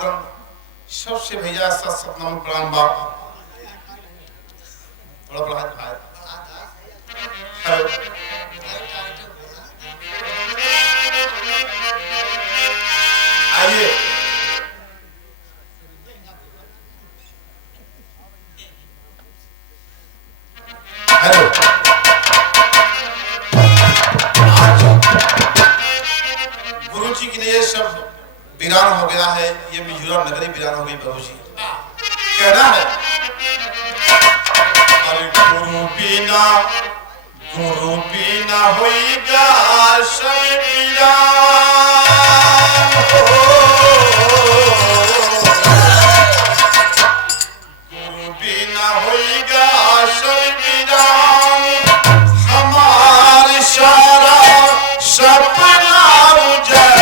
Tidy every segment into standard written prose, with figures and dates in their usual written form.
जनार्दन सबसे भैया सतनाम प्रणाम बाप बड़ा बड़ा भाई हेलो आइए हेलो गुरु जी के लिए सब वीरान हो गया है, ये मिजोरम नगरी वीरान हो गई प्रभु जी। कहना है अरे गुरु बिना होइगा सब वीरान गुरु बिना होइगा सब वीरान हमार सारा सपना उजड़ी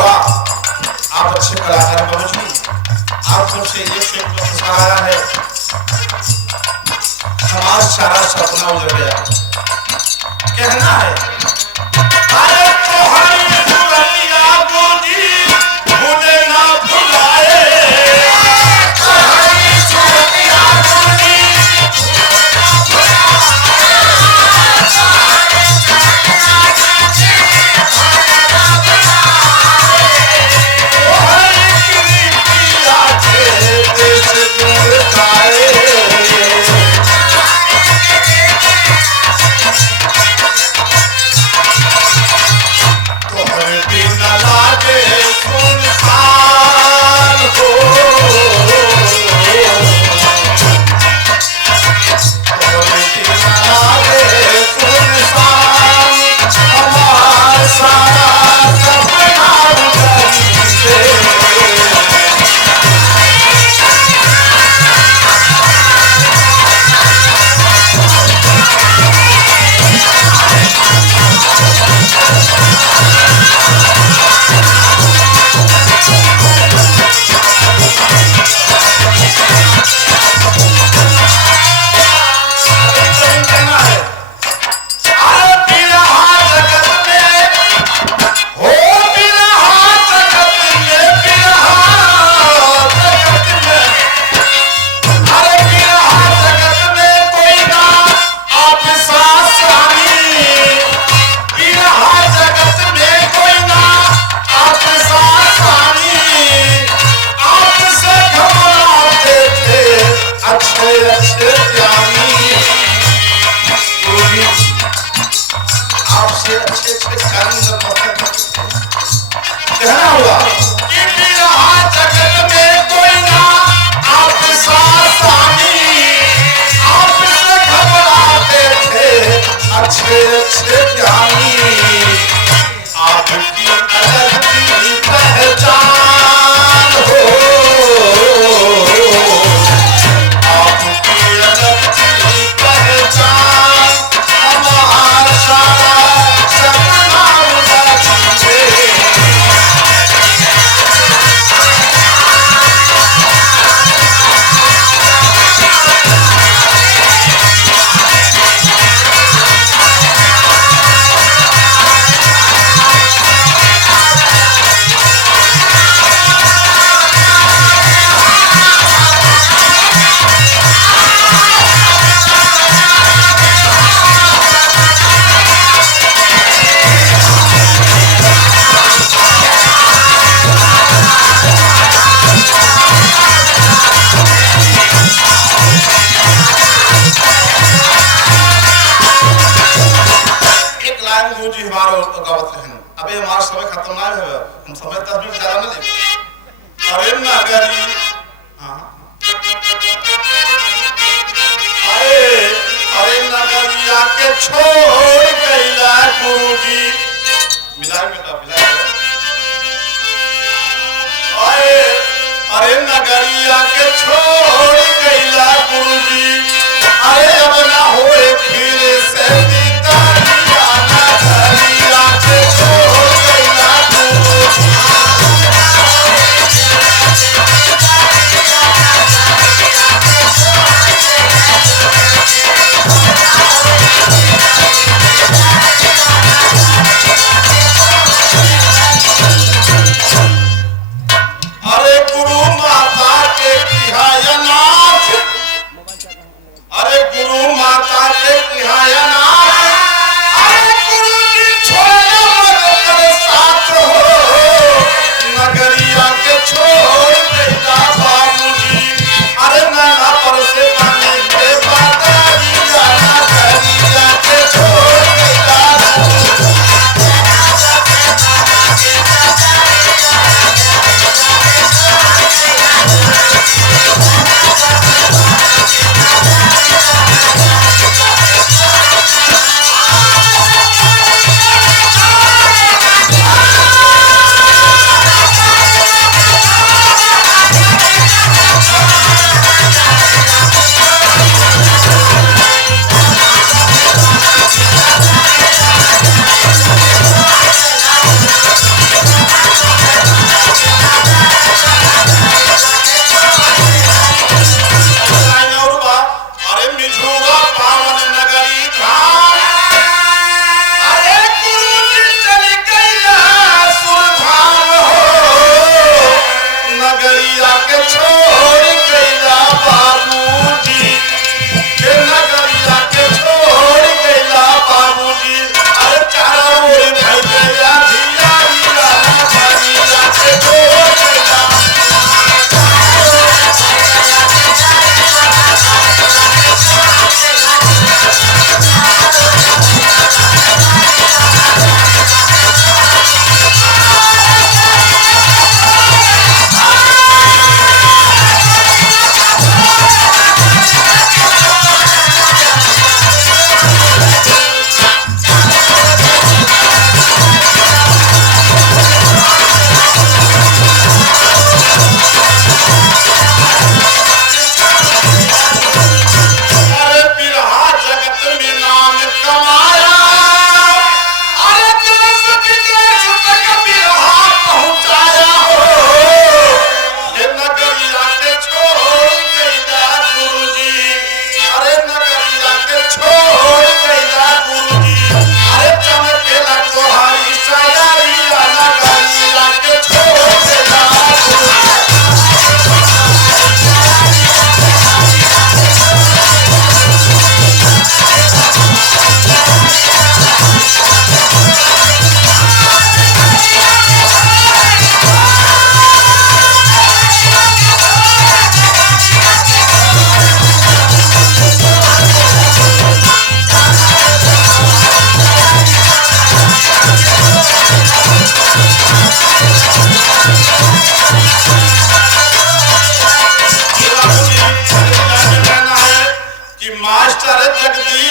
आप अच्छे कलाकार बाबू जी, आप सबसे ये आया है हमारा सारा सपना उजड़ गया। कहना है अरे तुम्हारी दुनिया गोदी भूले ना भुलाए अच्छे अच्छे अच्छे ज्ञानी कहना हुआ कि रहा जगत में कोई ना आप सा स्वामी, आपसे घबराते थे अच्छे अच्छे ज्ञानी, आपकी अलग की पहचान हो, आपकी अलग की पहचान हमारा सारा सपना उड़ा दीजिए। जी हमारा गावत रहन अबे हमारा समय खत्म ना है, हम समय 10 मिनट ज्यादा ना ले। अरे नगरी अरे नगरिया के छोड़ गईला गुरुजी, मिला अरे नगरिया के छोड़ गईला गुरुजी, अरे अब ना होए फिर से दीदारिया, नगरिया के छोड़ गईला गुरुजी।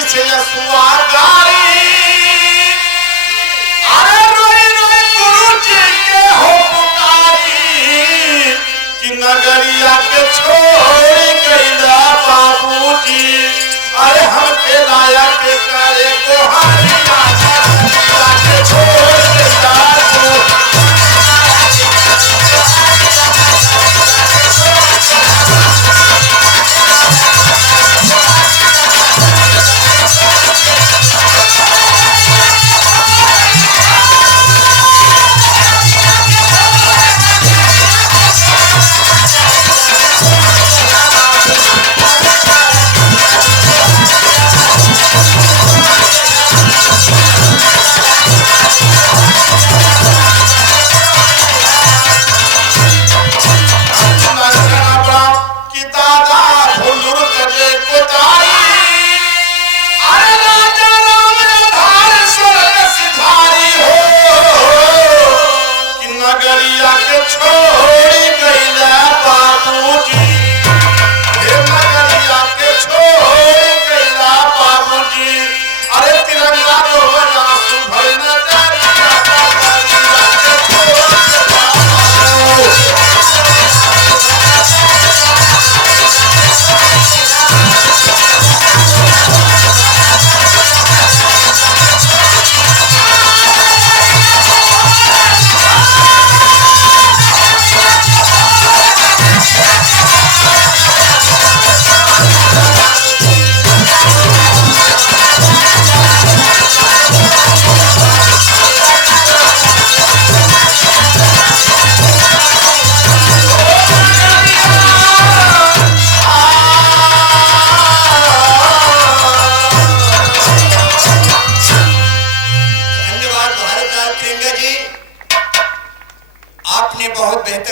से असुआ गारी, अरे रोई रोई गुरु जी के हो पुकारी कि नगरिया के छोड़ गईला बाबूजी, अरे हमके लाया के करे गोहारिया नगरिया के छोड़ गईला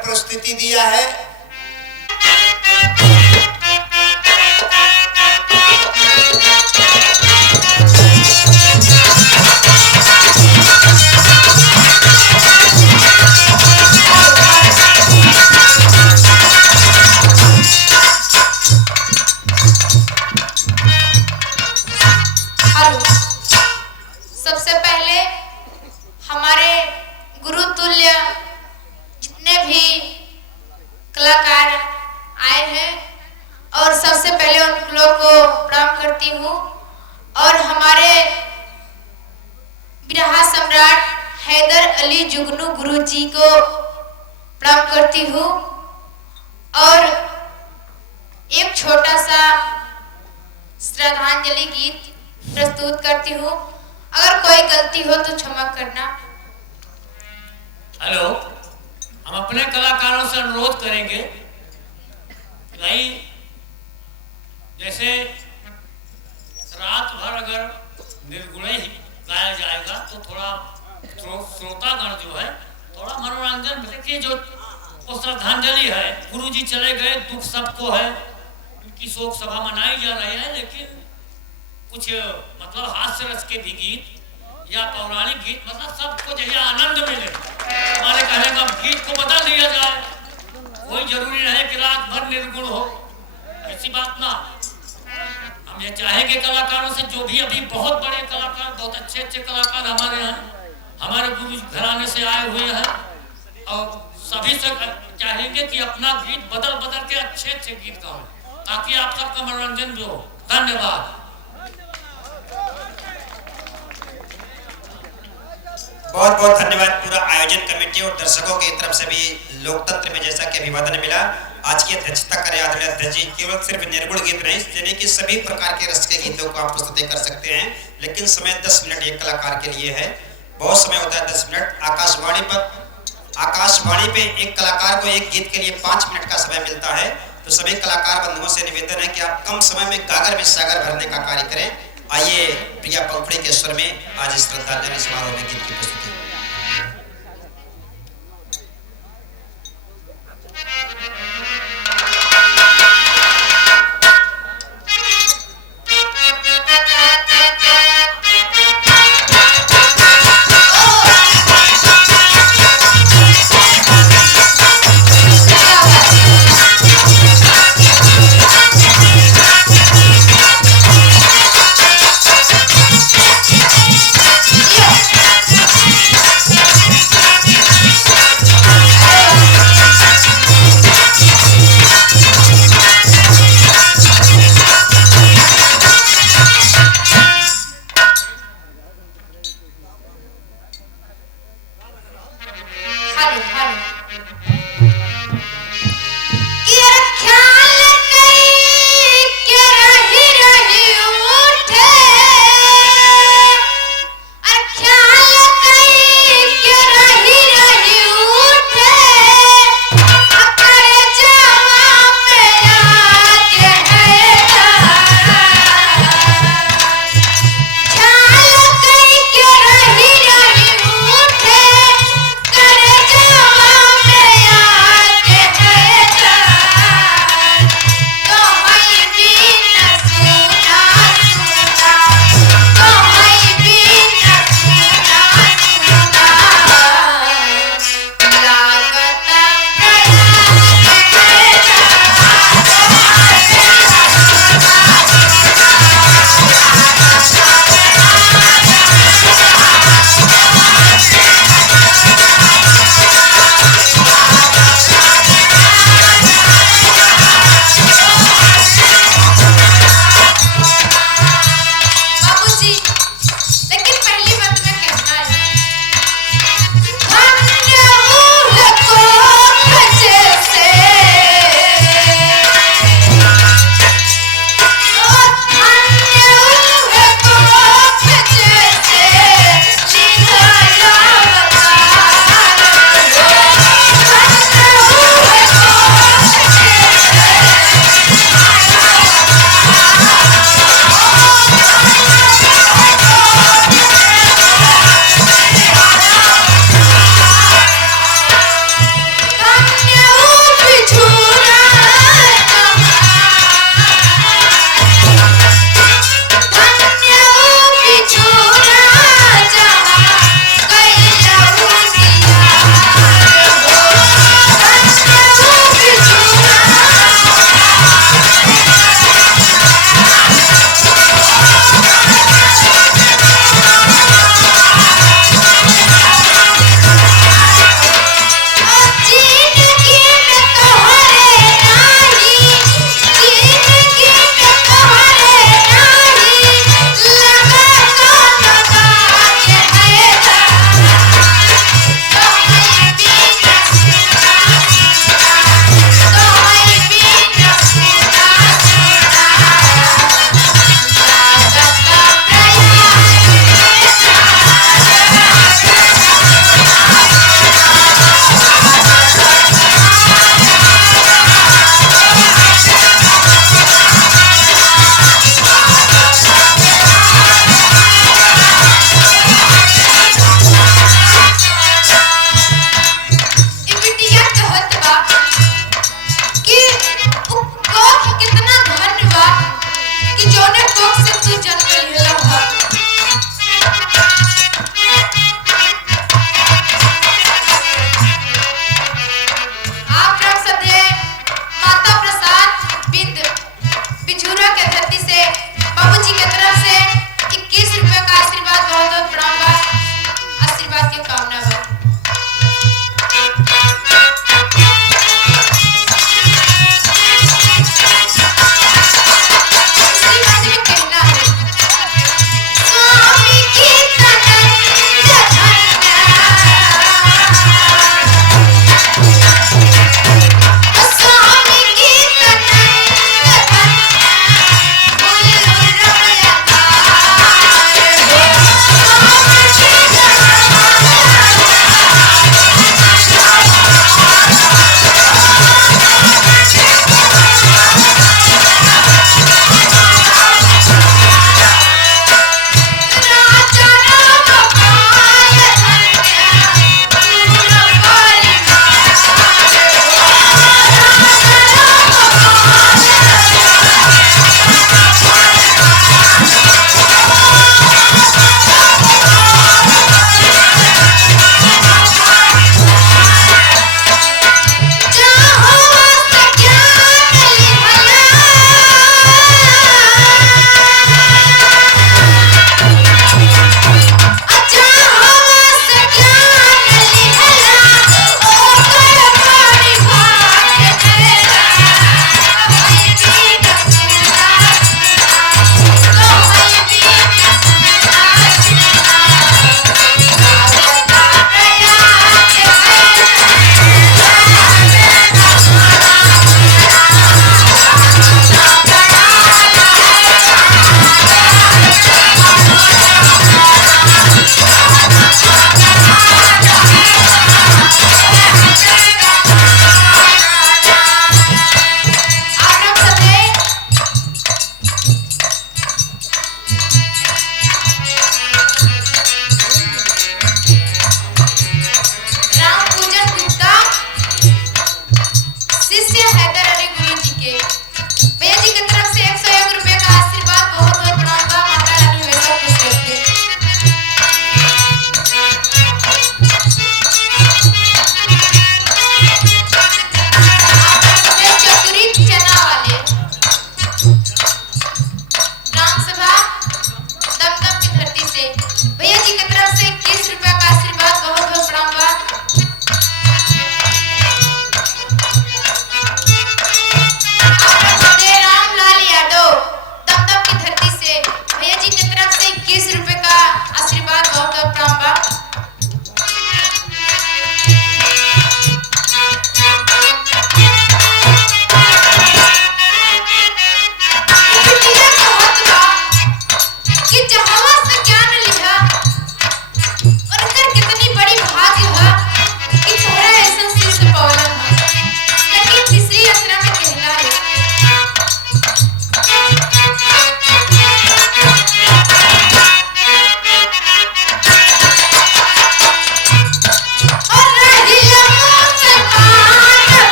प्रस्तुति दिया है। सबसे पहले हमारे गुरुतुल्य जितने भी कलाकार आए हैं और सबसे पहले उन लोगों को प्रणाम करती हूँ और हमारे बिरहा सम्राट हैदर अली जुगनू गुरु जी को प्रणाम करती हूँ और एक छोटा सा श्रद्धांजलि गीत प्रस्तुत करती हूँ। अगर कोई गलती हो तो क्षमा करना। हेलो, हम अपने कलाकारों से अनुरोध करेंगे कि भाई जैसे रात भर अगर निर्गुण ही गाया जाएगा तो थोड़ा श्रोतागण जो है थोड़ा मनोरंजन। देखिए जो वो श्रद्धांजलि है, गुरु जी चले गए, दुख सबको है, उनकी शोक सभा मनाई जा रही है, लेकिन कुछ मतलब हास्य रस के भी गीत या पौराणिक गीत, मतलब सबको जैसे आनंद मिले, हमारे कहने का गीत को बदल दिया जाए। कोई जरूरी नहीं कि रात भर निर्गुण हो, ऐसी बात ना। हम ये चाहेंगे कलाकारों से, जो भी अभी बहुत बड़े कलाकार, बहुत अच्छे अच्छे कलाकार हमारे यहाँ हमारे गुरु घराने से आए हुए हैं, और सभी से चाहेंगे कि अपना गीत बदल बदल के अच्छे अच्छे गीत गाएं ताकि आप सबका मनोरंजन भी हो। धन्यवाद। बहुत बहुत धन्यवाद पूरा आयोजन कमेटी और दर्शकों की तरफ से भी। लोकतंत्र में जैसा कि अभिवादन मिला, आज की अध्यक्षता करें आदरणीय अध्यक्ष जी। केवल सिर्फ निर्गुण गीत नहीं, यानी कि सभी प्रकार के रस के गीतों को आप प्रस्तुत कर सकते हैं, लेकिन समय 10 मिनट एक कलाकार के लिए है। बहुत समय होता है 10 मिनट। आकाशवाणी पे एक कलाकार को एक गीत के लिए 5 मिनट का समय मिलता है, तो सभी कलाकार बंधुओं से निवेदन है कि आप कम समय में गागर में सागर भरने का कार्य करें। आइए प्रिया पंखुड़ी के स्वर में आज इस श्रद्धांजलि समारोह में गीत की प्रस्तुति।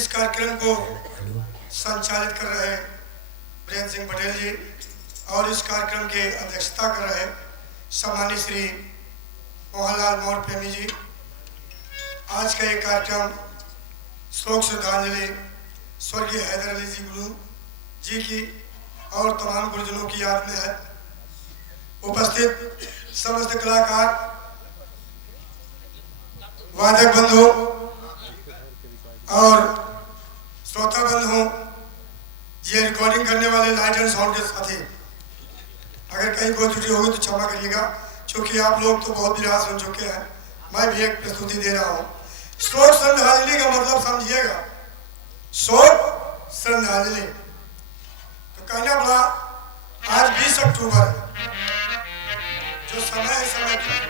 इस कार्यक्रम को संचालित कर रहे वीरेंद्र सिंह पटेल जी और इस कार्यक्रम की अध्यक्षता कर रहे सम्मानित श्री मोहनलाल मोर प्रेमी जी। आज का ये कार्यक्रम शोक श्रद्धांजलि स्वर्गीय हैदर अली जुगनू जी की और तमाम गुरुजनों की याद में है। उपस्थित समस्त कलाकार, वादक बंधु और श्रोता बंधु, ये रिकॉर्डिंग करने वाले लाइट एंड साउंड के साथी, अगर कहीं कोई त्रुटि होगी तो क्षमा करिएगा, क्योंकि आप लोग तो बहुत विराज सुन चुके हैं। मैं भी एक प्रस्तुति दे रहा हूँ। शोक श्रद्धांजलि का मतलब समझिएगा, शोक श्रद्धांजलि। तो कहना बड़ा, आज 20 अक्टूबर है, जो समय है समय की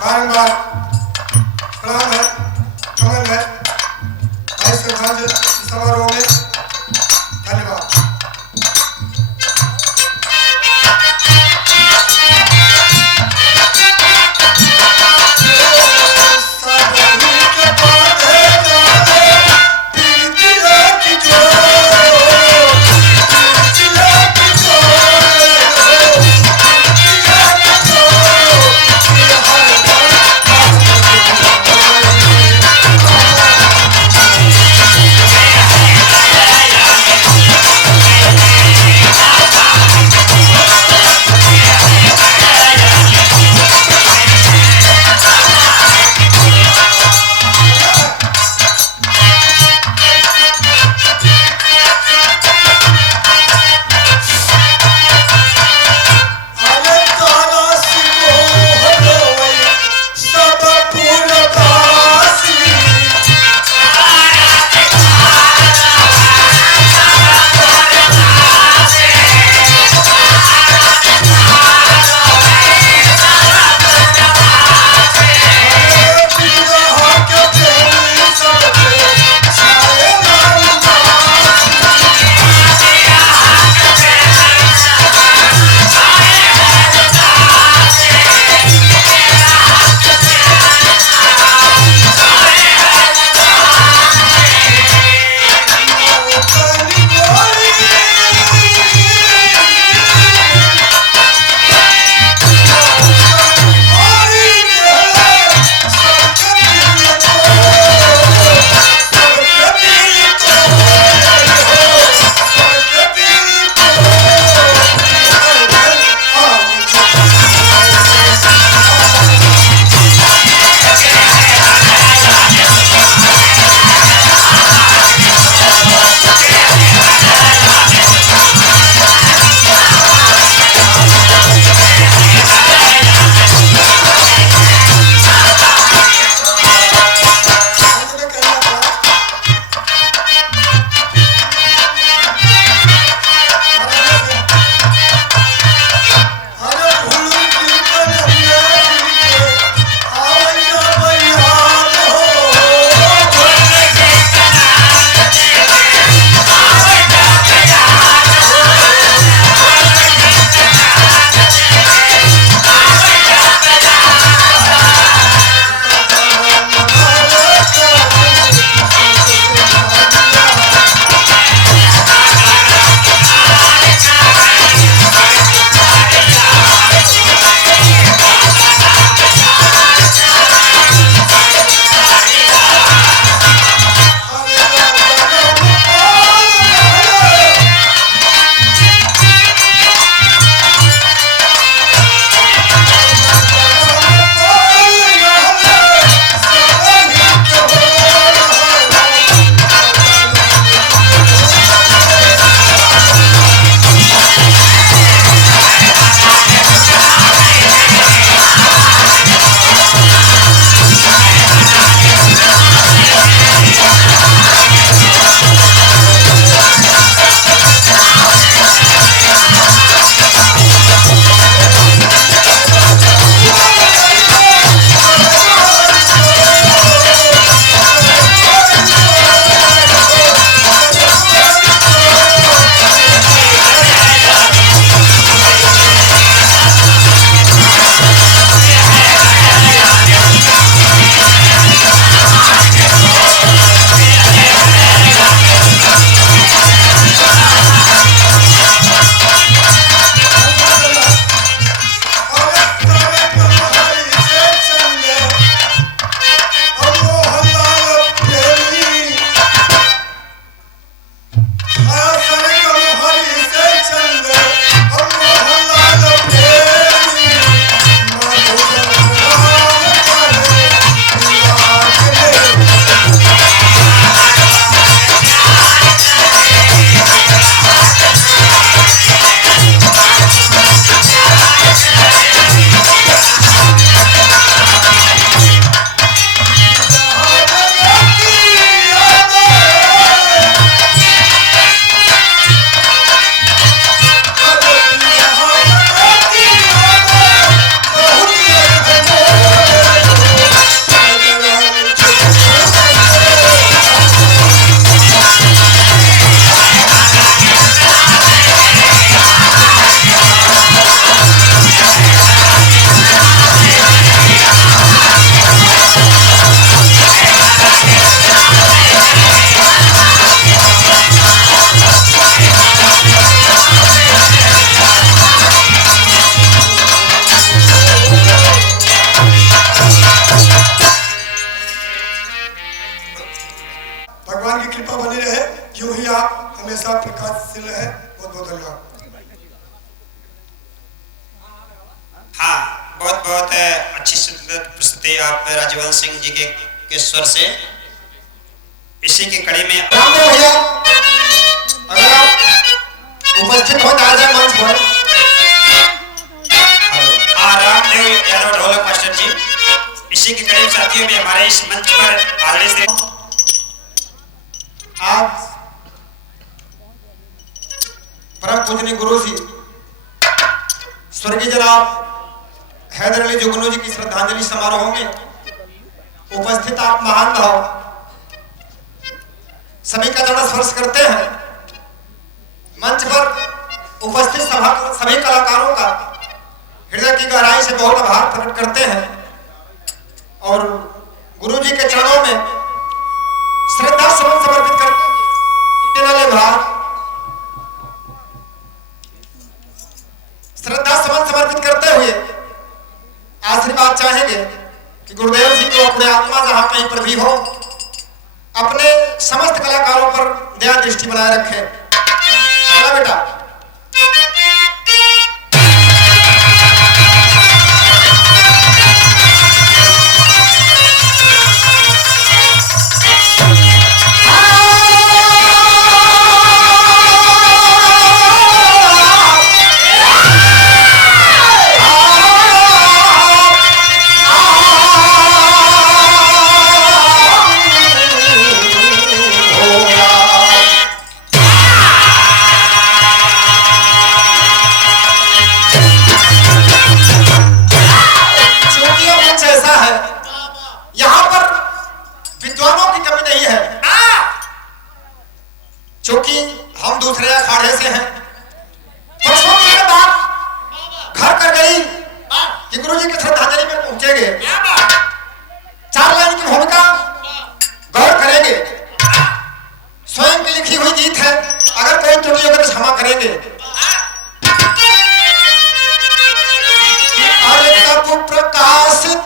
बारंबार प्रणाम है, नमन है भाई श्रद्धांजलि समारोह में। धन्यवाद। हमेशा प्रकाशशील रहे। बहुत बहुत धन्यवाद। हाँ, बहुत बहुत अच्छी सुंदर प्रस्तुति आप राजवंश सिंह जी के स्वर से। इसी की कड़ी में रामदेव भैया अगर आप उपस्थित हो आ जाए मंच पर। हाँ, रामदेव यादव ढोलक मास्टर जी। इसी के कड़ी में साथियों में हमारे इस मंच पर आदरणीय श्री आज परम पूजनीय गुरु जी स्वर्गीय जनाब हैदर अली जुगनू जी की श्रद्धांजलि समारोह में उपस्थित आप महान भाव सभी का चरण स्पर्श करते हैं। मंच पर उपस्थित सभी कलाकारों का हृदय की गहराई से बहुत आभार प्रकट करते हैं और गुरु जी के चरणों में श्रद्धा सुमन समर्पित करते श्रद्धा सुमन समर्पित करते हुए आशीर्वाद चाहेंगे कि गुरुदेव जी को अपने आत्मा जहां कहीं पर भी हो अपने समस्त कलाकारों पर दया दृष्टि बनाए रखें। चला बेटा। क्योंकि हम दूसरे अखाड़े से हैं। परसों की बात घर कर गई कि गुरु जी की श्रद्धांजलि में पहुंचेंगे। 4 लाइन की भूमिका गौर करेंगे। स्वयं की लिखी हुई गीत है, अगर कोई त्रुटि होकर तो क्षमा करेंगे। अरे कब प्रकाशित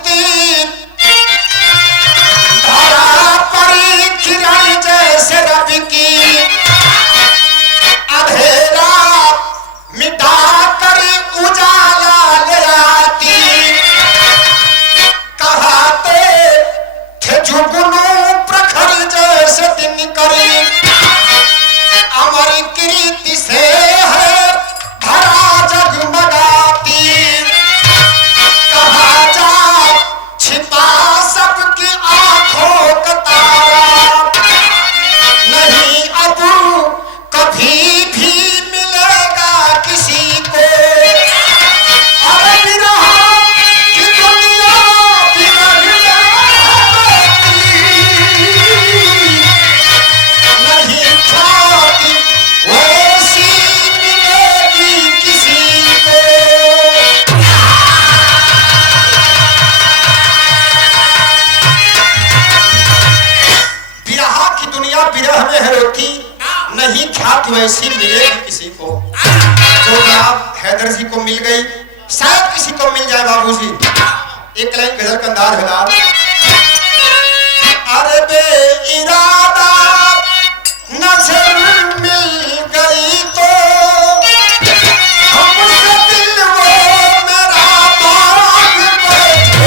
धारा पर किरण जैसे रवि की अंधेरा मिटा कर उजाला ले आती। कहते थे जुगनू प्रखर जैसे दिन करी अमर कीर्ति से है धरा जगमगाती। कहा जा छिपा सबकी आंखों का तारा नहीं अब कभी भी मिलेगा किसी को। अब विरह की दुनिया विरह नहीं ख्याति वैसी मिलेगी किसी को। विरह की दुनिया विरह में है रोती नहीं ख्याति वैसी मिलेगी किसी को। जो जनाब हैदर जी को मिल गई शायद किसी को मिल जाए बाबूजी। एक लाइन गजल का अंदाज बना। अरे बे इरादा नजर मिल गई तो हमसे दिल वो मेरा बाग बैठे।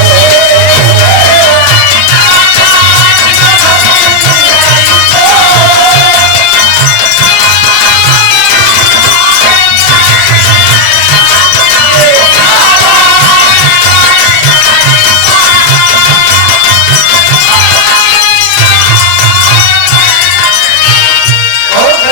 बहुत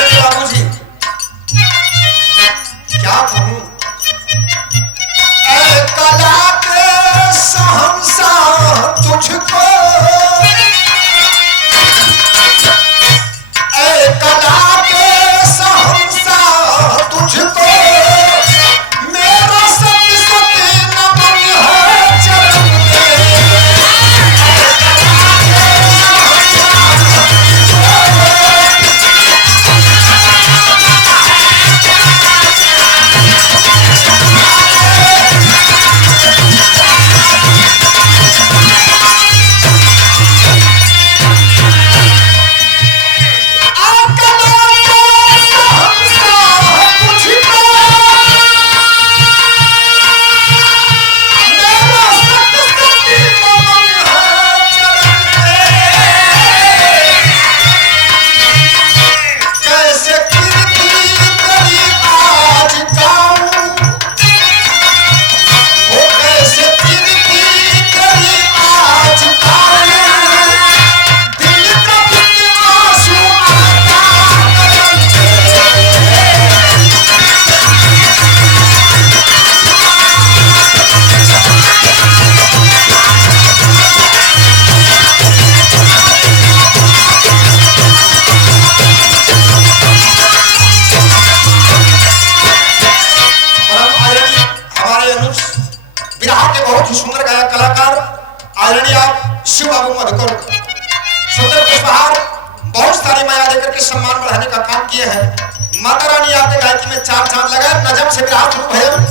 माता रानी आपके गायकी में 4 चांद लगाए। नजम से विराज शुरू भजन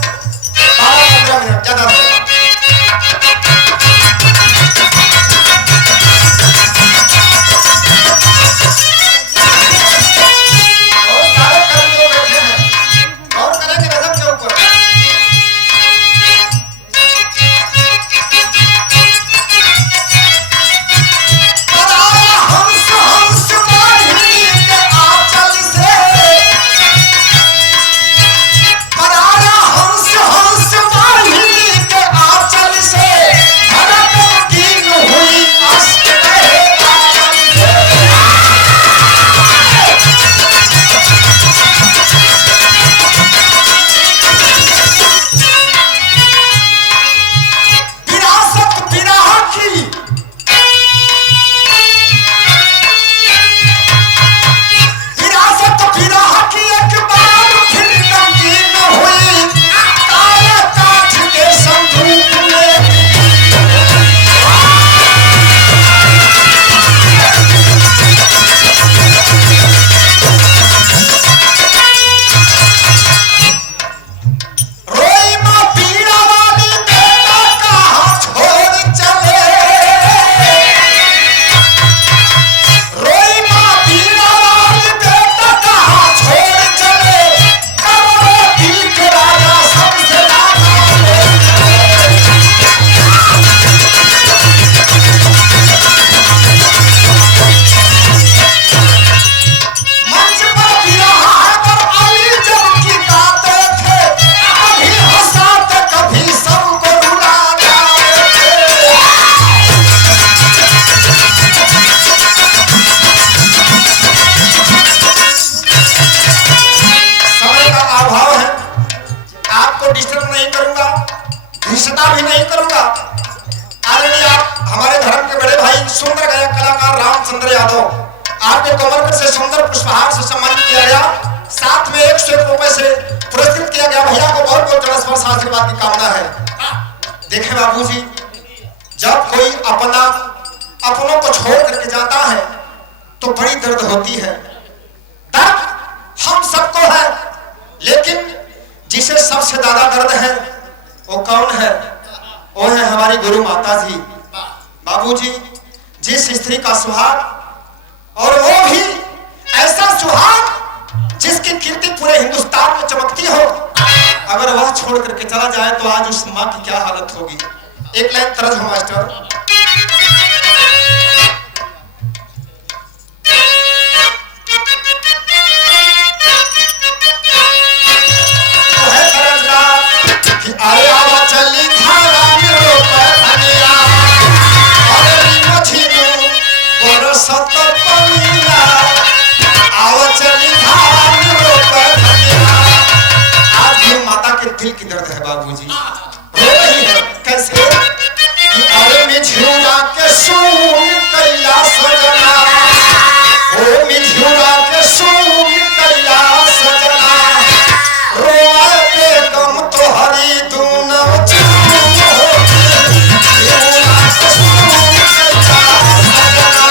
12-15 मिनट ज्यादा नहीं। और सारे कवि लोग बैठे हैं और करेंगे नजम के ऊपर। हंस हंस वाहिनी के आंचल से, पराया हंस हंस वाहिनी के आंचल से, धड़क कीन हुई अष्ट रहे आंचल से। विरासत विराह की, विरासत विराह की एक बार फिर रंगीन हुई, काले काठ के संदूक में। रोई माँ पीड़ा वाली बेटा कहाँ छोड़ चले, रोई माँ पीड़ा वाली बेटा कहाँ छोड़ चले, करोड़ों दिल के राजा सबसे राजा बोल चले। मंच पर विरहा है पर अली जब की गाते थे, कभी हंसाते कभी सबको रुला जाते थे। समय का अभाव है, आपको डिस्टर्ब नहीं करूंगा, घिसता भी नहीं करूंगा। आदरणीय आप हमारे धर्म के बड़े भाई सुंदर गायक कलाकार रामचंद्र यादव, आपको कमल से सुंदर पुष्पहार से सम्मानित किया गया, साथ में 101 रुपए से पुरस्कृत किया गया। भैया को बहुत बहुत चरण स्पर्श आशीर्वाद की कामना है। देखें बाबूजी, जब कोई अपनों को छोड़ करके जाता है तो बड़ी दर्द होती है। दर्द हम सबको है, लेकिन जिसे सबसे ज्यादा दर्द है वो कौन है? वो है हमारी गुरु माता जी। बाबूजी, जिस स्त्री का सुहाग, और वो भी ऐसा सुहाग जिसकी कीर्ति पूरे हिंदुस्तान में चमकती हो, अगर वह छोड़ करके चला जाए तो आज उस माँ की क्या हालत होगी। एक लाइन तरज हो मास्टर। तो है तरजगा कि अरे आवा चली धारा मेरो पैनिया, अरे मछिनु बरसत पनिया, आवा चली धारा मेरो पैनिया। आज भी माता के दिल की दर्द है बाबूजी, रो रही है। कैसे? कि अरे मिझुरा के सून कैला सजना, ओ मिझुरा के सून कैला सजना, रोए पे गम तो हरी दूनम चूम होगी, मिझुरा के सून कैला सजना,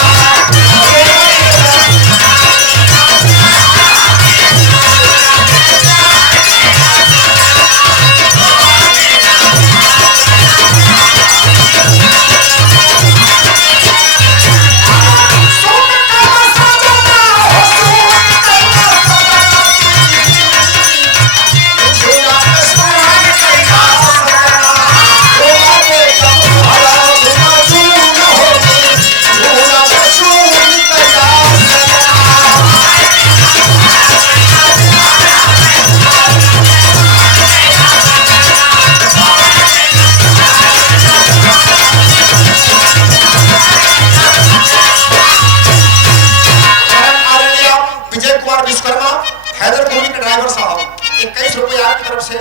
ड्राइवर साहब 21 रुपए आपकी तरफ से।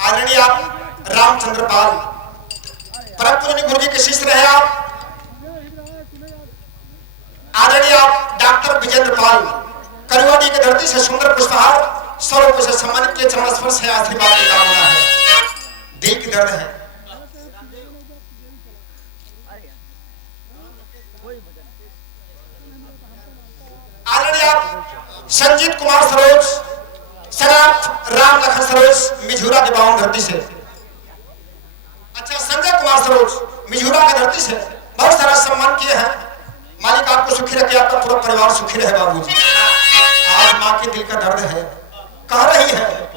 आदरणीय आप रामचंद्र पाल, परम पूजनीय गुरु जी के शिष्य रहे आप। आदरणीय आप डॉक्टर विजेंद्र पाल, करुआडी की धरती से सुंदर पुष्पहार 100 रुपए से सम्मानित किए। चरण स्पर्श है, आशीर्वाद की कामना है, दिल की दर्द है। संजीत कुमार सरोज सनाथ राम लखन सरोज मिझूरा के बावन धरती से। अच्छा, संजय कुमार सरोज मिझूरा की धरती से बहुत सारा सम्मान किए हैं। मालिक आपको सुखी रखे, आपका पूरा परिवार सुखी रहे बाबूजी। आज माँ के दिल का दर्द है, कह रही है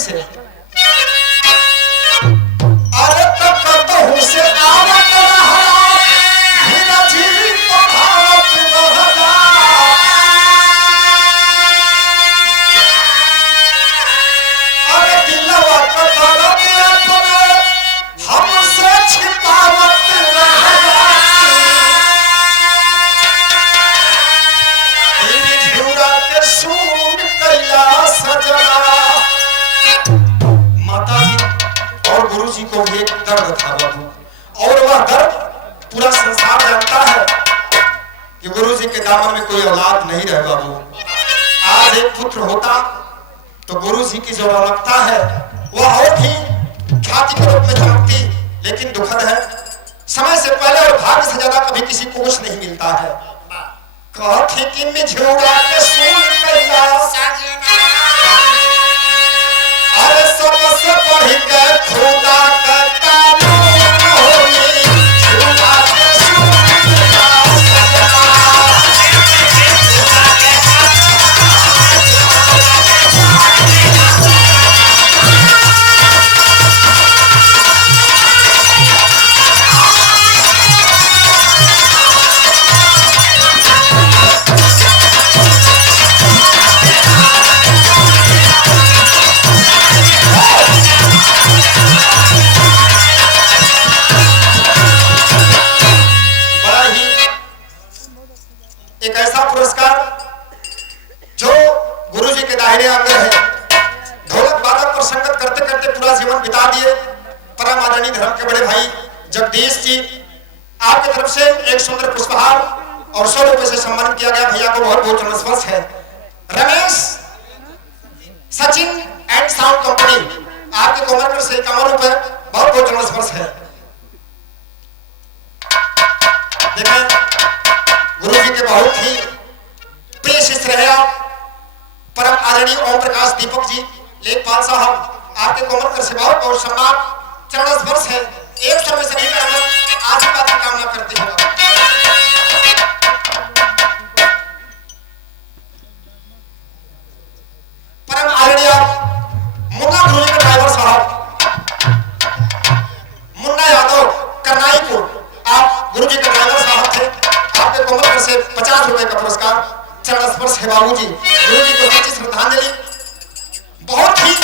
से अरे तब कबहू से आवत रहा हिना जी को भावत रहला। अरे दिलवा का दर्द अपने हमसे छिपावत रहला। तेरी झूरा के सून कैला सजना। गुरुजी को भी एक दर्द था बाबू, और वह दर्द पूरा संसार जानता है कि गुरुजी के दामन में कोई औलाद नहीं रहे बाबू। आज एक पुत्र होता तो गुरुजी की जो रौनकता है वह और भी ख्याति के रूप में चमकती, लेकिन दुखद है समय से पहले और भाग्य से ज्यादा कभी किसी को कुछ नहीं मिलता है। कहती कि मिझूरा के सून कैला अरे सबसे बढ़ के खुदा का कानून होई झूला के सून कैला एक ऐसा पुरस्कार जो गुरुजी के दाहिने अंग है। ढोलक वादक पर संगत करते करते पूरा जीवन बिता दिए परम आदरणीय धर्म के बड़े भाई जगदीश जी, आपकी तरफ से एक सुंदर पुष्पहार और 100 रुपए से सम्मानित किया गया। भैया को बहुत बहुत नमस्कार है। रमेश सचिन एंड साउंड कंपनी आपके कोमर से 51 रुपए बहुत बहुत नमस्कार है। देखें गुरु जी के बहुत ही प्रिय शिष्य रहे आप परम आदरणीय ओम प्रकाश दीपक जी लेखपाल साहब, आपके कोमल से बहुत बहुत सम्मान चरण स्पर्श है। एक समय सभी का आशीर्वाद की कामना करते हैं। परम आदरणीय मुन्ना गुरु जी के ड्राइवर साहब मुन्ना यादव करनाईपुर, आप गुरु जी के ड्राइवर साहब थे। आपके कोमल से 50 रुपए का पुरस्कार चरण स्पर्श है बाबूजी। गुरु जी को सच्ची श्रद्धांजलि। बहुत ही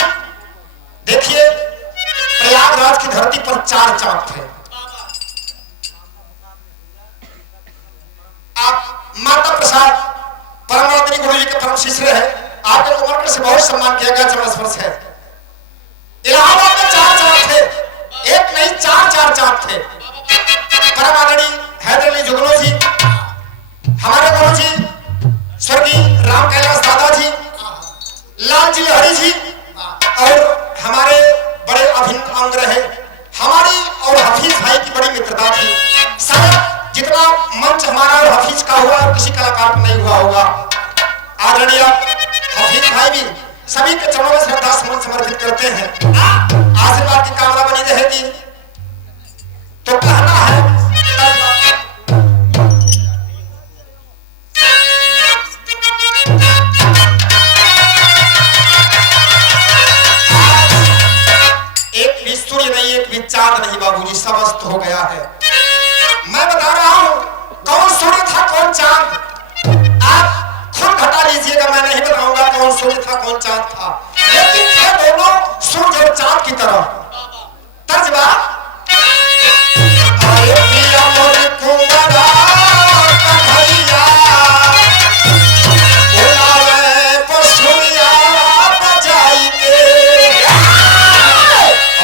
देखिए प्रयागराज की धरती पर 4 चांद थे। आप माता प्रसाद परमात्मा गुरु जी के परम शिष्य है। आपके कोमल से बहुत सम्मान किया गया, चरण स्पर्श है। इलाहाबाद में 4 चांद थे, एक नहीं 4 चांद थे। परम आदरणीय हैदर अली जुगनू जी, हमारे गुरु जी स्वर्गीय राम कैलाश दादा जी, लाल जी हरि जी, और हमारे बड़े अभिन्न अंग रहे। हमारी और हफीज भाई की बड़ी मित्रता थी। शायद जितना मंच हमारा और हफीज का हुआ और किसी कलाकार को नहीं हुआ होगा। आदरणीय हफीज भाई भी सभी के चरणों में श्रद्धा सुमन समर्पित करते हैं। आशीर्वाद की कामना बनी रहेगी। तो कहना है चांद नहीं बाबूजी, सब अस्त हो गया है। मैं बता रहा हूं कौन सूर्य था कौन चांद, आप खुद घटा लीजिएगा। मैं नहीं बताऊंगा कौन सूर्य था कौन चांद था, लेकिन थे दोनों सूर्य और चांद की तरह। तर्जबा अरे पिया मोर कुंवरा कन्हैया बुलावे पसुरिया बजाई के,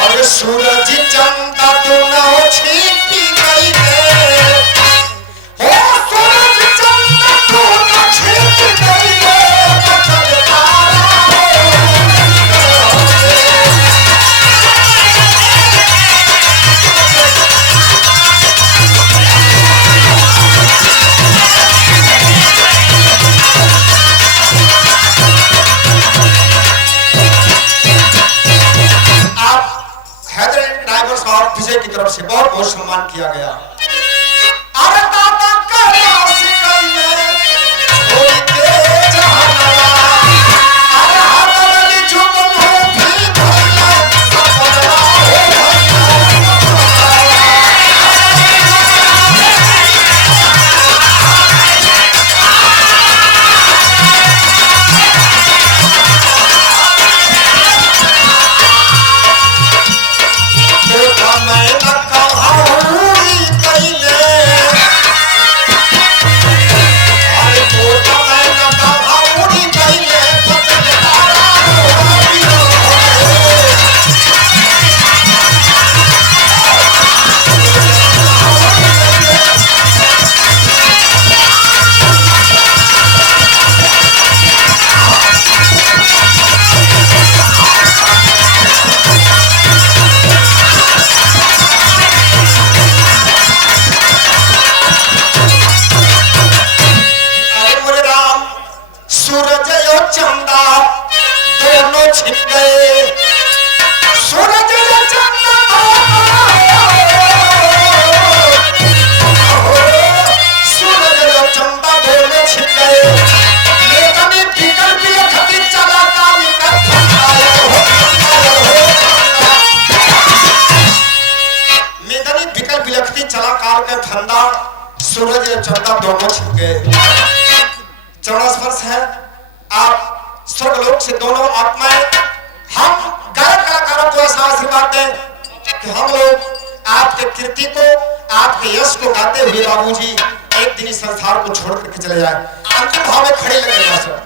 और सूरज चंदा दोनों छिपी गई है। ओ सूरज चंदा दोनों छिप गई है। साहब विजय की तरफ से बहुत बहुत सम्मान किया गया। अरे दादा कैलाश कइले छोड़ के जहानवा, अरे हैदर अली जुगनू भी भइले सफलवा हो सूरज और चंदा दोनों छिप गए। चरण स्पर्श है। आप स्वर्गलोक से दोनों आत्माएं हम गायक कलाकारों को ऐसा आशीर्वाद दें कि हम लोग आपके कीर्ति को, आपके यश को गाते हुए बाबूजी एक दिन इस संसार को छोड़ करके चले जाए। अंतिम भाव में खड़े लगेगा सर।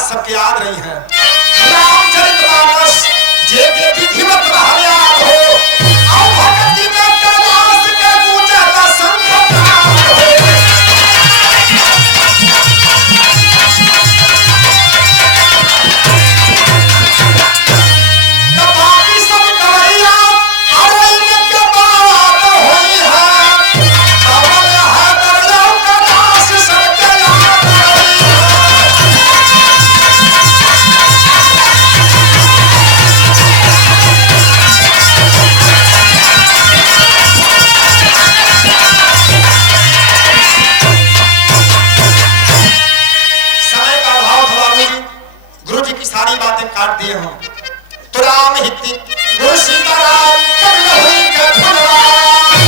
सबके याद रही है। रामचरितमानस जे के विधिवत याद हो, आओ भक्ति में कैलाश के पूजा का संप्रदान हो। बाकी सब गवैया अरे इनके बात होई है, कमल है दरिया कैलाश सबके याद रही है। सारी बातें काट दिए हम तो राम हिति गुरु सीताराम कब हुई के फुलवारी,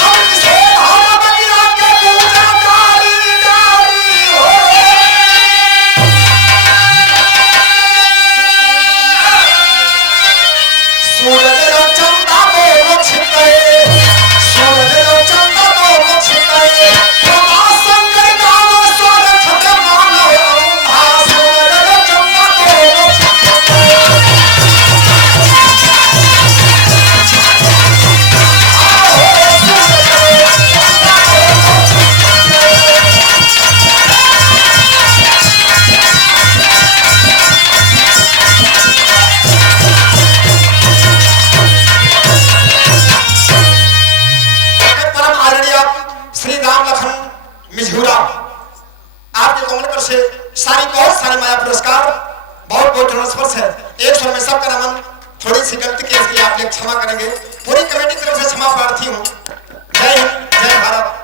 कब से हम बगिया के पूजा कारी डारी हो। सूरज और चंदा दोनों छिप गए, सूरज और चंदा दोनों छिप गए। शंकर गाँव स्वागत है मानव अंधा, सूरज और चंदा दोनों छिप गए। परम आदरणीय श्री राम लखन मिझूरा आपके कोमलकर से बहुत सारी माया पुरस्कार, बहुत बहुत चरण स्पर्श है। एक स्वर में सबका नमन। थोड़ी सी गलती के इसके लिए आप लोग क्षमा करेंगे। पूरी कमेटी की तरफ से क्षमा प्रार्थी हूँ। जय हिंद, जय भारत।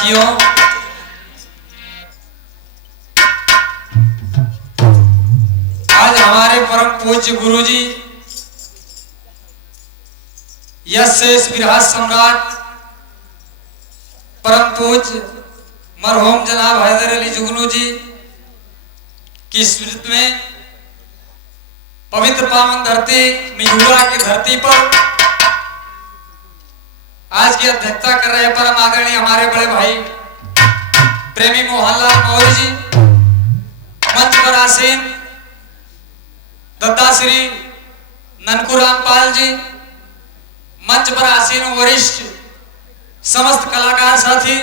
साथियों, आज हमारे परम पूज्य गुरुजी यश विराज सम्राट परम पूज्य मरहूम जनाब हैदर अली जुगनू जी की स्मृति में पवित्र पावन धरती मिझुरा की धरती पर आज की अध्यक्षता कर रहे परम आदरणीय हमारे बड़े भाई प्रेमी मोहनलाल मौर्य जी, मंच पर आसीन दत्ता श्री ननकू रामपाल जी, मंच पर आसीन वरिष्ठ समस्त कलाकार साथी,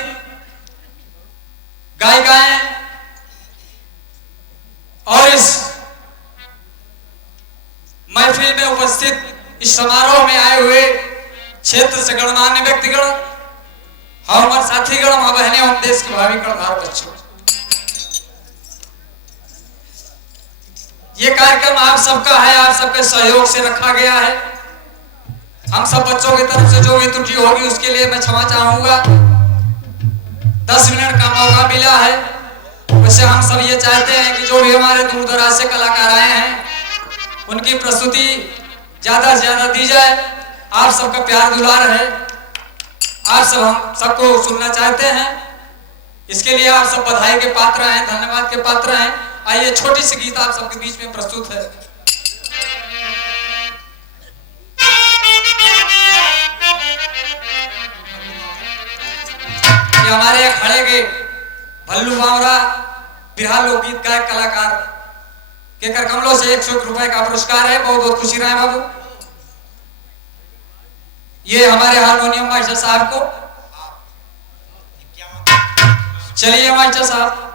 गायिकाएं और इस महफिल में उपस्थित इस समारोह में आए हुए क्षेत्र से गणमान्य व्यक्तिगण और हमारे साथीगण, मां बहनें और देश के भावी कर्णधार बच्चों, ये कार्यक्रम आप सबका है, आप सबके सहयोग से रखा गया है। हम सब बच्चों की तरफ से जो भी त्रुटि होगी उसके लिए मैं क्षमा चाहूंगा। 10 मिनट का मौका मिला है, वैसे हम सब ये चाहते हैं कि जो भी हमारे दूर दराज से कलाकार आए हैं उनकी प्रस्तुति ज्यादा से ज्यादा दी जाए। आप सबका प्यार दुलार है, आप सब हम सबको सुनना चाहते हैं, इसके लिए आप सब बधाई के पात्र हैं, धन्यवाद के पात्र हैं। आइए छोटी सी गीत आप सबके बीच में प्रस्तुत है। ये हमारे अखाड़े के भल्लू बावरा बिरहा लोकगीत गायक कलाकार के कर कमलों से 100 रुपए का पुरस्कार है। बहुत बहुत खुशी रहे बाबू। ये हमारे हारमोनियम मास्टर साहब को, चलिए मास्टर साहब।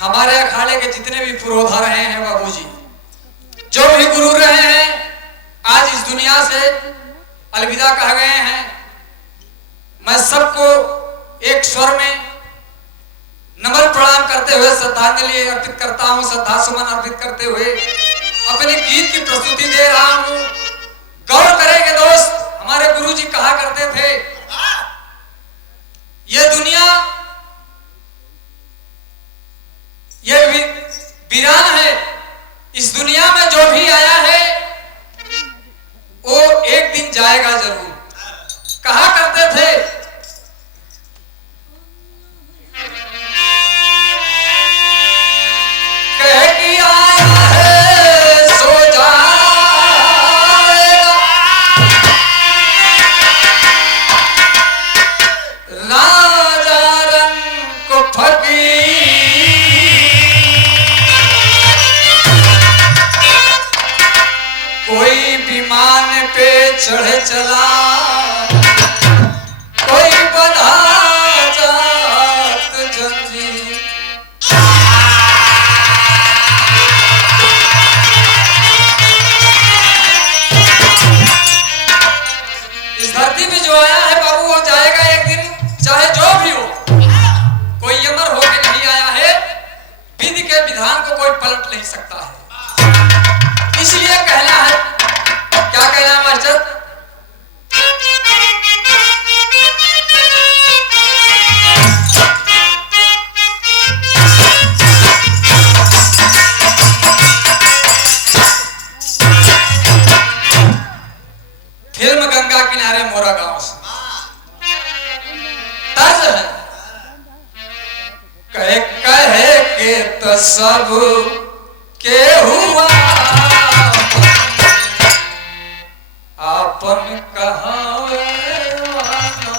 हमारे अखाड़े के जितने भी पुरोधा रहे हैं बाबूजी, जो भी गुरु रहे हैं, आज इस दुनिया से अलविदा कह गए हैं। मैं सबको एक स्वर में नम्र प्रणाम करते हुए श्रद्धांजलि अर्पित करता हूं, श्रद्धा सुमन अर्पित करते हुए अपने गीत की प्रस्तुति दे रहा हूं। गौर करेंगे दोस्त, हमारे गुरुजी कहा करते थे, ये दुनिया ये वीरान है, इस दुनिया में जो भी आया है वो एक दिन जाएगा जरूर। कहा करते थे, कह कि आया है सो जाएगा, राजा रंग को फकीर कोई विमान पे चढ़ चला, कोई बंधा जात जंजीर। इस धरती पे जो आया है बाबू वो जाएगा एक दिन, चाहे जो भी हो। कोई अमर होके नहीं आया है, विधि के विधान को कोई पलट नहीं सकता है। इसलिए कहना है, क्या कहना है मास्टर? फिल्म गंगा किनारे मोरा गांव से तर्ज है, कहे कहे के तो सब के हुआ आपन कहावे वाला।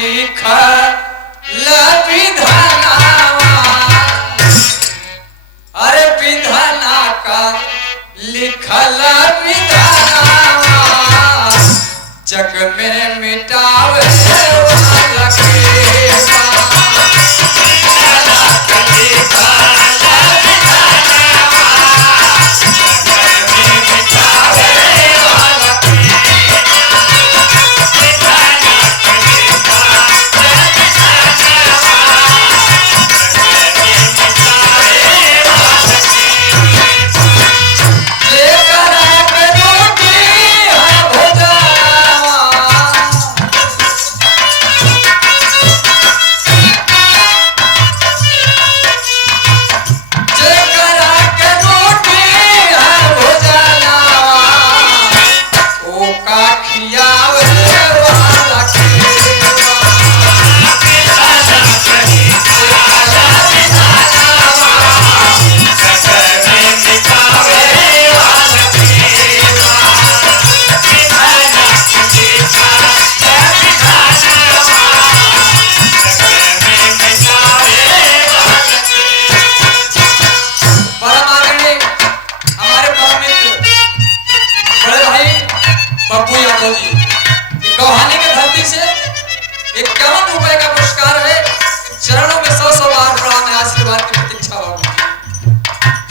लिखल विधानावा, अरे विधाना का लिखल विधानावा जग में मिटावे वाला केवा।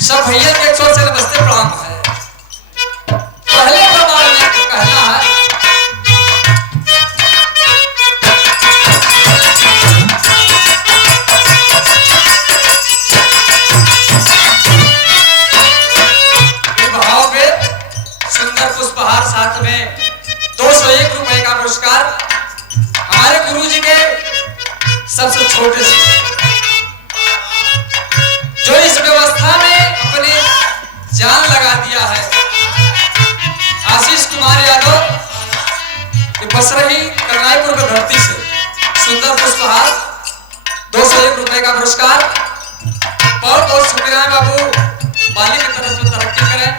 सब भैया के 100 से नमस्ते प्रणाम है। पहले प्रमाण में कहना है भाव पे सुंदर पुष्पहार, साथ में 201 रुपए का पुरस्कार हमारे गुरुजी के सबसे छोटे से जो इस व्यवस्था में अपने जान लगा दिया है। आशीष कुमार यादव बसरही करनाईपुर की धरती से सुंदर पुष्पहार 201 रुपए का पुरस्कार। बहुत बहुत शुक्रिया बाबू, मालिक की तरफ से तरक्की करें।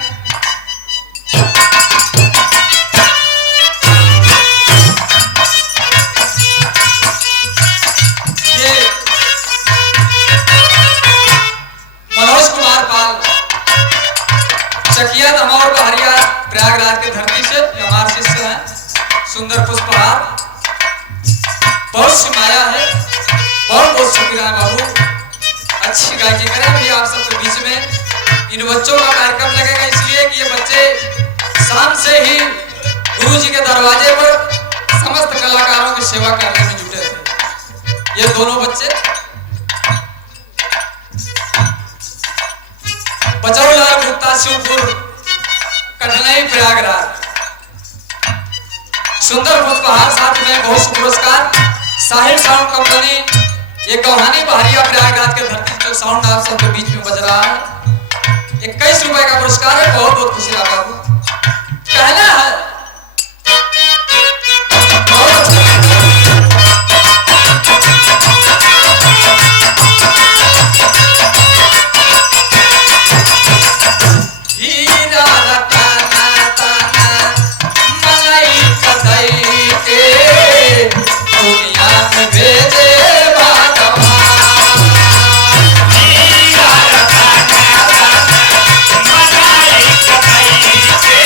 ये मनोज कुमार पाल चकिया दमौर बहरिया प्रयागराज के धरती से हमारे शिष्य हैं। सुंदर पुष्पहार बहुत सी माया है। बहुत बहुत शुक्रिया बाबू, अच्छी गायकी करें भैया आप सबके बीच में। इन बच्चों का कार्यक्रम लगेगा इसलिए कि ये बच्चे शाम से ही गुरु जी के दरवाजे पर समस्त कलाकारों की सेवा करने में जुटे थे। ये दोनों बच्चे बचौलाल गुप्ता शिवपुर कठनई प्रयागराज सुंदर पुष्पहार, साथ में बहुत पुरस्कार साहिल साउंड कंपनी, ये गौहानी बहरिया प्रयागराज के धरती जो साउंड आप सबके बीच में बज रहा है। 21 रुपए का पुरस्कार है। बहुत बहुत खुशी रहा बाबू, कहना है बहुत अच्छा। हीरा रतना तना मलाई कदई के दुनिया में भेजे हीरा रतन मलाई कदई के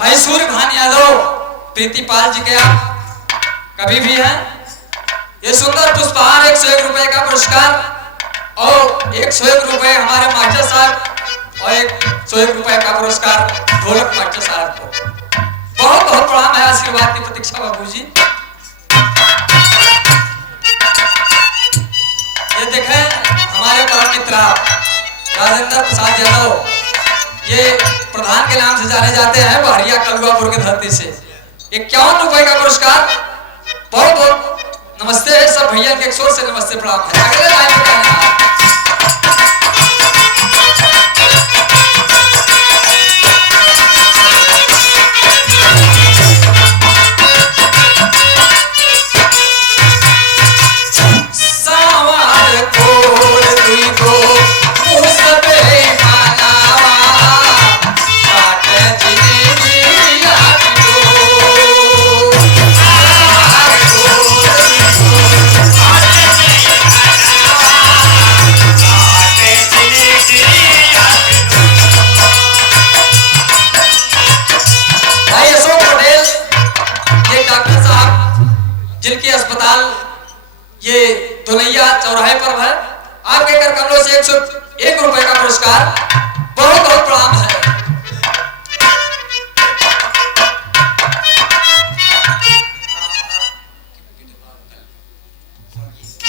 भाई सूर्यभान यादव प्रीतिपाल जी के आप कभी भी हैं। ये सुंदर पुष्पहार 101 रुपए का पुरस्कार और 101 रुपए हमारे मास्टर साहब और 101 रुपए का पुरस्कार ढोलक मास्टर साहब को। बहुत बहुत प्रणाम है, आशीर्वाद की प्रतीक्षा बाबूजी। ये देखें हमारे परम मित्र राजेंद्र प्रसाद यादव, ये प्रधान के नाम से जाने जाते हैं, बहरिया कलुआपुर की धरती से। 51 रुपए का पुरस्कार। बहुत बहुत नमस्ते है सब भैया के, एक शोर से नमस्ते प्रणाम है। अगले लाइन में कहना जिनके अस्पताल ये धुनैया चौराहे पर है, आपके कर कमलों से 101 रुपए का पुरस्कार। बहुत बहुत प्रणाम है।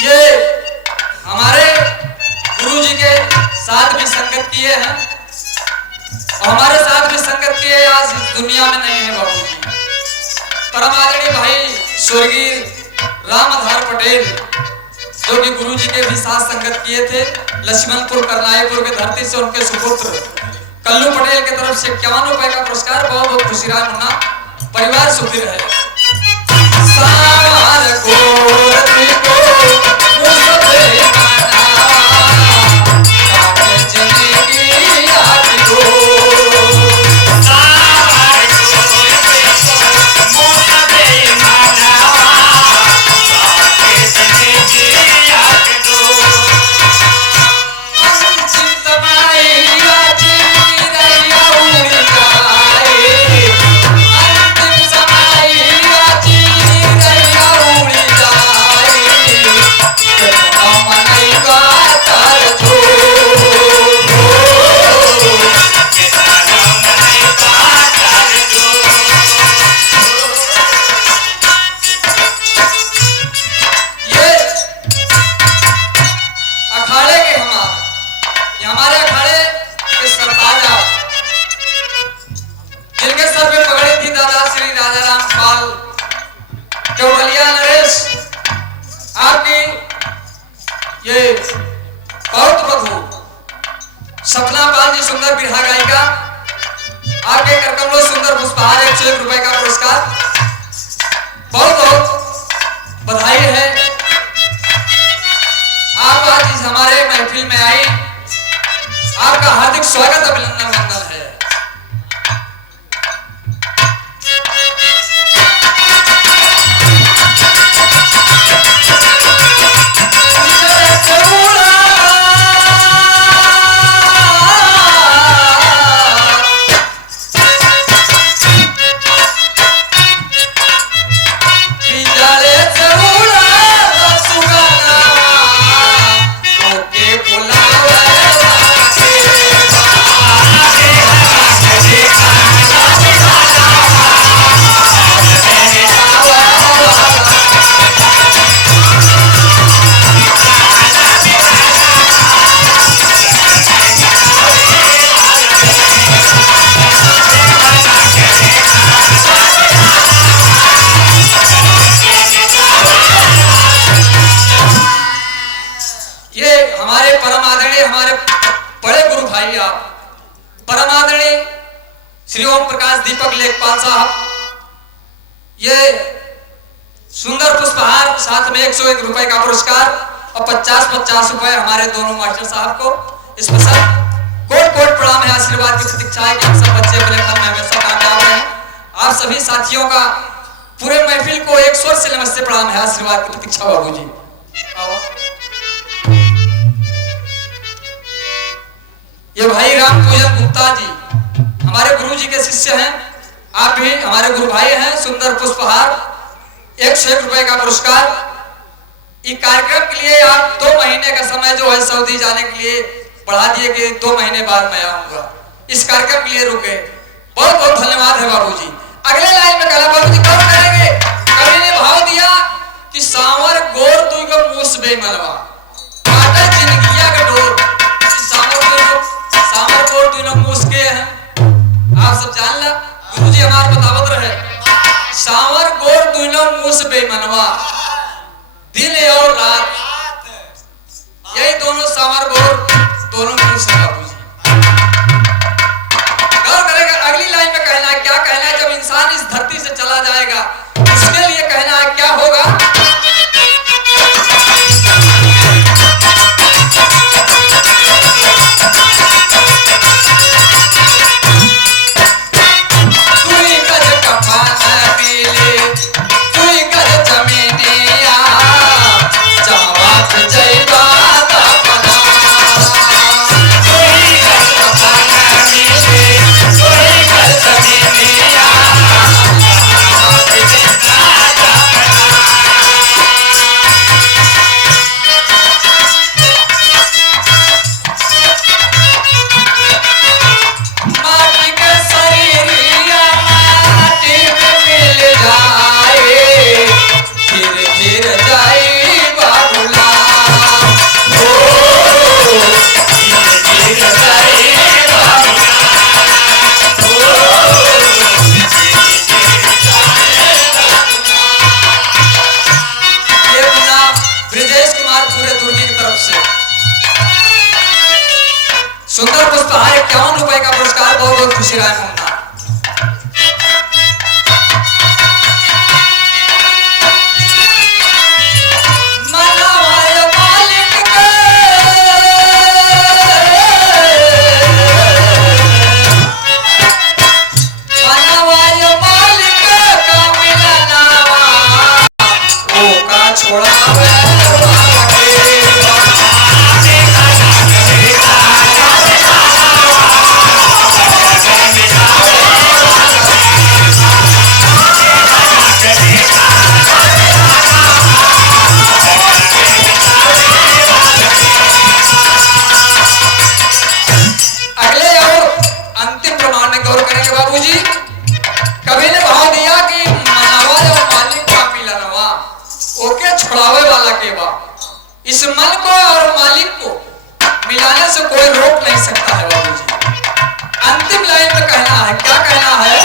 ये हमारे गुरुजी के साथ भी संगत किए हैं और हमारे साथ भी संगत किए, आज दुनिया में नहीं है बाबूजी। परम आदरणीय भाई स्वर्गीय रामधार पटेल जो कि गुरुजी के भी साथ संगत किए थे, लक्ष्मणपुर करनाईपुर की धरती से उनके सुपुत्र कल्लू पटेल की तरफ से 51 रुपए का पुरस्कार। बहुत बहुत खुशी रहा मुन्ना, परिवार सुखी रहे। सपना पाल जी सुंदर बिरहा गायिका, आगे कर कमलों सुंदर पुष्पहार 101 रुपए का पुरस्कार। बहुत बहुत बधाई है, आप आज इस हमारे महफिल में आई, आपका हार्दिक स्वागत अभिनंदन वंदन है। श्री ओम प्रकाश दीपक लेखपाल साहब, ये सुंदर पुष्पहार साथ में 101 रुपए का पुरस्कार और 50-50 रुपए हमारे दोनों मास्टर साहब को स्पेशल कोट कोट प्रणाम है। आशीर्वाद की प्रतीक्षा है कि हम सब बच्चे अपने काम में हमेशा कामयाब रहें। आप सभी साथियों का पूरे महफिल को एक स्वर से नमस्ते प्रणाम है। आशीर्वाद की प्रतीक्षा बाबूजी। ये भाई राम पूजन गुप्ता जी हमारे गुरु जी के शिष्य हैं, आप भी हमारे गुरु भाई हैं। सुंदर पुष्पहार 101 रुपए का पुरस्कार। इस कार्यक्रम के लिए आप 2 महीने का समय जो है सऊदी जाने के लिए बढ़ा दिए कि 2 महीने बाद मैं आऊंगा। इस कार्यक्रम के लिए रुक गए। बहुत बहुत धन्यवाद है बाबूजी। अगले लाइन में कहला बाबूजी कौन करेंगे? कवि ने भाव दिया कि सांवर गोर तू को मूस बेमनवा काटा जिंदगिया का डोर। सांवर गोर तू ना मूस के हैं। आप सब जान ला गुरुजी हमार बतावत रहे सांवर गोर तू ना मूस बेमनवा दिन और रात यही दोनों सांवर गोर दोनों मूस है बाबूजी। गौर करेगा अगली लाइन में कहना है क्या कहना है? जब इंसान इस धरती से चला जाएगा उसके लिए कहना है क्या होगा? सुंदर पुष्पहार 51 रुपए का पुरस्कार। बहुत बहुत खुशी रहा मुन्ना। इस मन को और मालिक को मिलाने से कोई रोक नहीं सकता है बाबूजी। अंतिम लाइन में कहना है क्या कहना है?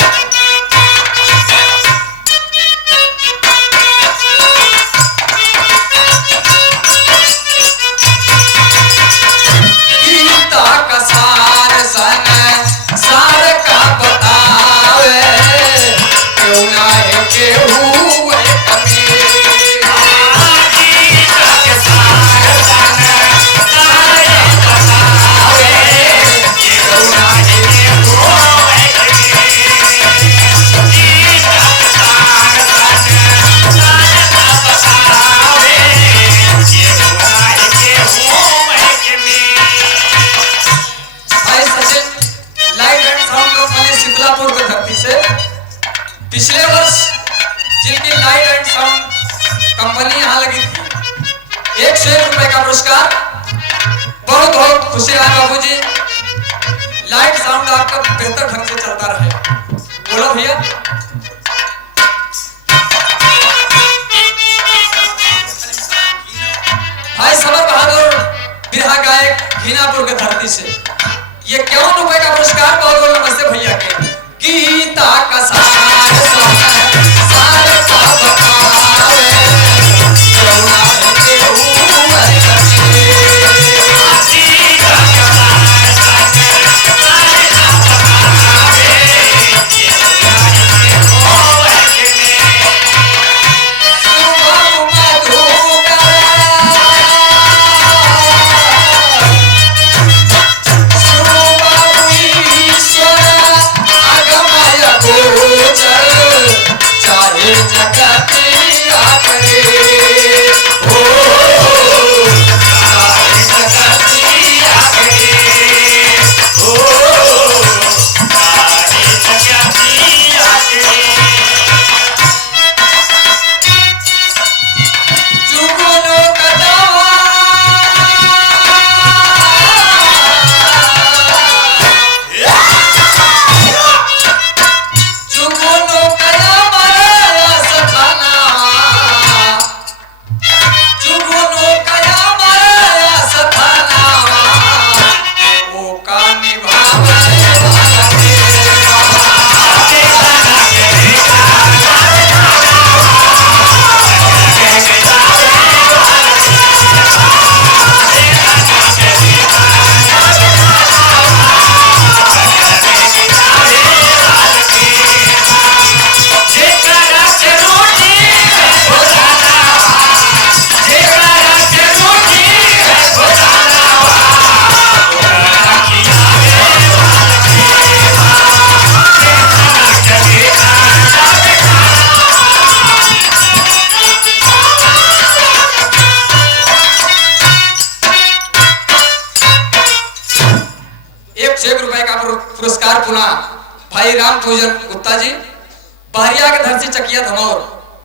गीता का सार सन सार का बतावे क्यों ना है केहू पिछले वर्ष जिनकी लाइट एंड साउंड कंपनी यहाँ लगी थी 101 रुपए का पुरस्कार। बहुत बहुत खुशी है बाबूजी। लाइट साउंड आपका बेहतर ढंग से चलता रहे। बोलो भैया। भाई समर बहादुर बिरहा गायक घीनापुर के धरती से ये 51 रुपए का पुरस्कार। बहुत बहुत नमस्ते भैया के। गीता का सार का बतावे क्यों ना है केहू भाई राम पूजन गुप्ता जी, बहरिया के धरती चकिया धमौर।